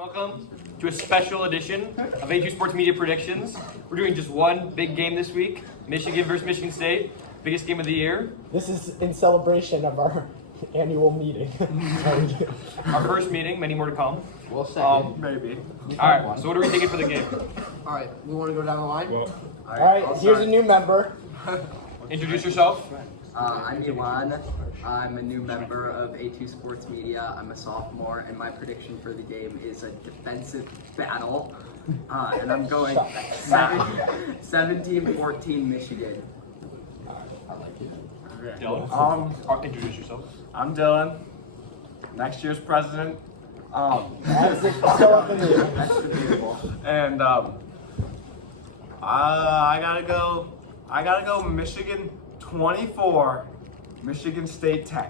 Welcome to a special edition of A2SportsMedia predictions. We're doing just one big game this week, Michigan versus Michigan State, biggest game of the year. This is in celebration of our annual meeting. Our first meeting, many more to come. Well, second. Maybe. All right, so what are we thinking for the game? All right, we want to go down the line? Well, All right, here's a new member. Introduce yourself. I'm Elon. I'm a new member of A2SportsMedia. I'm a sophomore, and my prediction for the game is a defensive battle. And I'm going 17-14 Michigan. Dylan. Introduce yourself. I'm Dylan. Next year's president. That's it. Still up in the air. That's debatable. And I gotta go Michigan 24, Michigan State 10.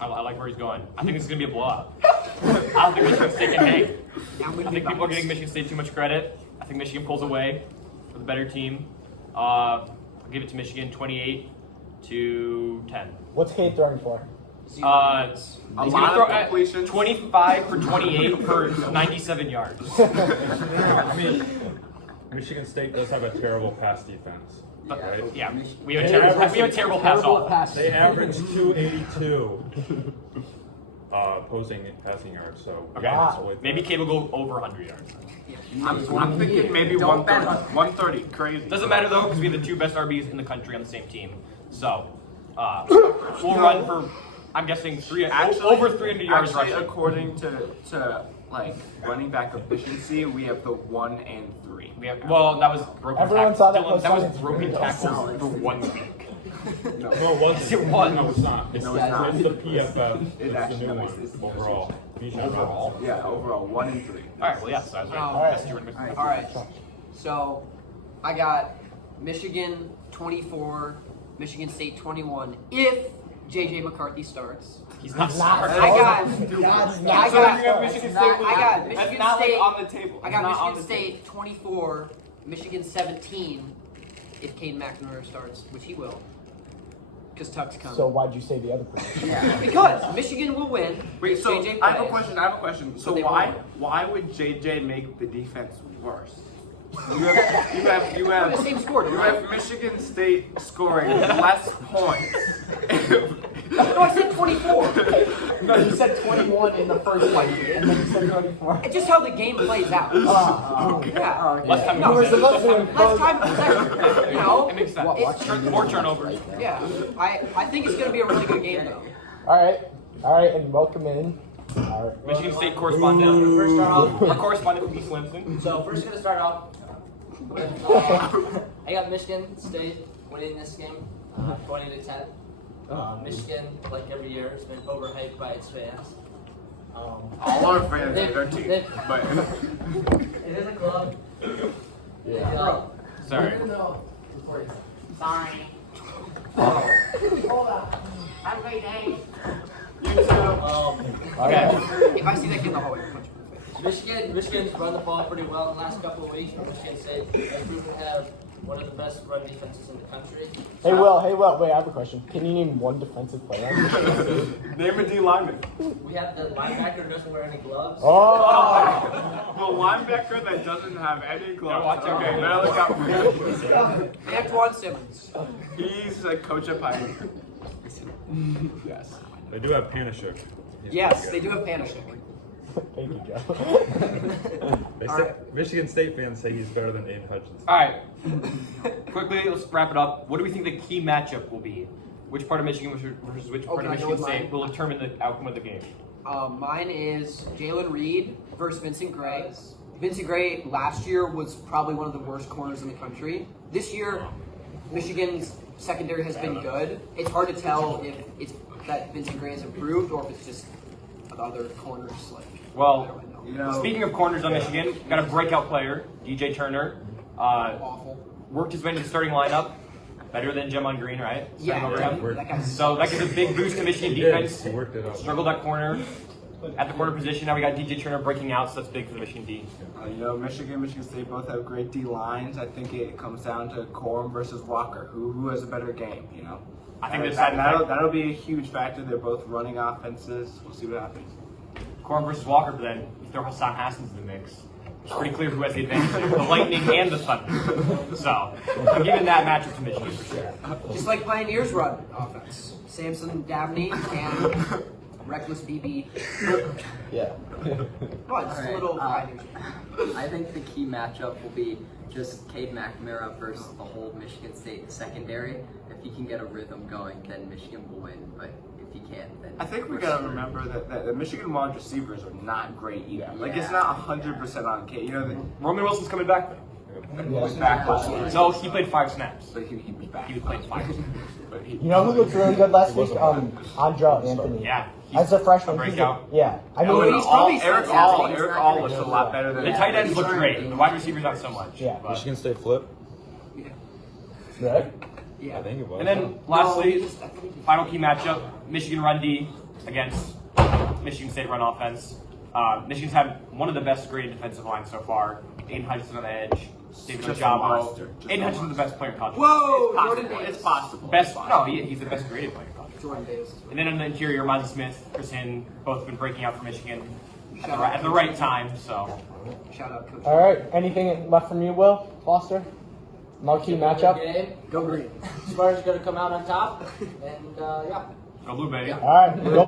I like where he's going. I think this is going to be a blowout. I don't think Michigan State can hang. I think people are giving Michigan State too much credit. I think Michigan pulls away for the better team. I'll give it to Michigan 28-10. What's Cade throwing for? He's lot gonna of throw completions. 25 for 28 for 97 yards. I mean, Michigan State does have a terrible pass defense. Right? Yeah, we have a terrible pass offense. They average 282 opposing passing yards, so Maybe Cade will go over 100 yards. I'm thinking maybe Don't bet 130. Crazy. Doesn't matter though, because we have the two best RBs in the country on the same team. So we'll run for, I'm guessing, over 300 yards Actually, rushing. according to like running back efficiency, we have the 1 and 3. Well, that was broken Everyone tackles. saw that Dylan, post that on was Instagram. broken tackles for 1 week. No, it wasn't. It was. No, it's not. It's, No, it's not. it's the PFF. It It's the actually new is. one overall. Overall. Yeah, overall 1 and 3. All right, well, yeah, so I was right. All right. That's two and All right, so I got Michigan 24, Michigan State 21. If JJ McCarthy starts. He's not Not starting. I got Michigan State. I got Michigan That's not State. like on the table. I It's got not on Michigan the table. State 24, Michigan 17. If Cade McNamara starts, which he will, because Tuck's coming. So why'd you say the other person? Because Michigan will win. Wait, if so JJ I have a plays. question. So But they why would JJ make the defense worse? You They're the have same score. you have Michigan State scoring less points. No, I said 24. No, you said 21 in the first one, and then you said 24. It's just how the game plays out. Yeah. Less time You were supposed to Less time possession. You know? It makes sense. It's- More turnovers. Yeah. I think it's going to be a really good game, though. All right, and welcome in our Michigan State correspondent. First start off. Our correspondent from East Lansing. So first gonna start off with I got Michigan State winning this game, 20-10. Michigan, like every year, has been overhyped by its fans. All our fans are their team, but It is a club. Yeah. Sorry. Sorry. Have a great day. Okay. If I see that kid in the hallway, I'll punch him in the face. Michigan's run the ball pretty well in the last couple of weeks. Michigan State has proven to have one of the best run defenses in the country. Hey Will, wait, I have a question. Can you name one defensive player? name a D lineman. We have the linebacker who doesn't wear any gloves. Oh! The linebacker that doesn't have any gloves. watch out. Okay, now look out for him. Antoine Simmons. He's a coach at Pioneer. Yes. They do have Panishuk. Yes, they do have Panishuk. Thank you, Joe. They say, Michigan State fans say he's better than Aiden Hutchinson. All right. Quickly, let's wrap it up. What do we think the key matchup will be? Which part of Michigan versus which part of Okay, I know Michigan what State mine- will determine the outcome of the game? Mine is Jalen Reed versus Vincent Gray. Vincent Gray last year was probably one of the worst corners in the country. This year, Michigan's secondary has been good. It's hard to tell if it's that Vincent Gray has improved or if it's just the other corners. Like, Well, I don't know. You know, speaking of corners on Michigan, got a breakout player, DJ Turner. Awful. Worked his way into the starting lineup. Better than Jim on Green, right? Yeah, Starting over him. that guy's So that gives a big boost to Michigan He did. defense. He worked it out. Struggled at corner. At the corner position, now we got DJ Turner breaking out, so that's big for the Michigan D. Michigan State both have great D lines. I think it comes down to Corum versus Walker. Who has a better game? You know. I think that'll be a huge factor. They're both running offenses. We'll see what happens. Corum versus Walker, but then you throw Hassan Haskins in the mix. It's pretty clear who has the advantage there, the Lightning and the Thunder. So, I'm giving that matchup to Michigan for sure. Just like Pioneers run offense. Samson Dabney and Reckless BB. Yeah. What? Just a little Pioneers. I think the key matchup will be just Cade McNamara versus the whole Michigan State secondary. If he can get a rhythm going, then Michigan will win. But if he can't, then I think we we're gotta screwed. remember that the Michigan wide receivers are not great either. Like it's Yeah. not 100% on K. You know, Roman Wilson's coming back though. he's back last year. No, he played 5 snaps. But he was back. He was playing 5. But he, You know who looked really good last week? Andra Anthony. Yeah. As a freshman, A he's breakout. Yeah. I Oh, mean, he's probably Eric still All. he's Eric not All gonna looks a go lot well. better than The tight ends look great. The wide receivers not so much. Yeah. But- Michigan State flip? right? Yeah. I think it was. And then lastly, final key matchup: Michigan run D against Michigan State run offense. Michigan's had one of the best graded defensive lines so far. Aiden Hutchinson on the edge, David Just a Ojabo. monster. Just Aiden a Hutchinson's the best player in college. Whoa! Jordan possible. Davis. It's possible. Best? No, he's the best graded player in college. Jordan Davis. And then on the interior, Mozzie Smith, Chris Hinn, both have been breaking out for Michigan Shout out. at the right time. So Shout out, Coach. All right. Anything left from you, Will Foster? Marquee matchup. Game. Go green. Spurs are going to come out on top, and yeah. go blue, baby. All right. Go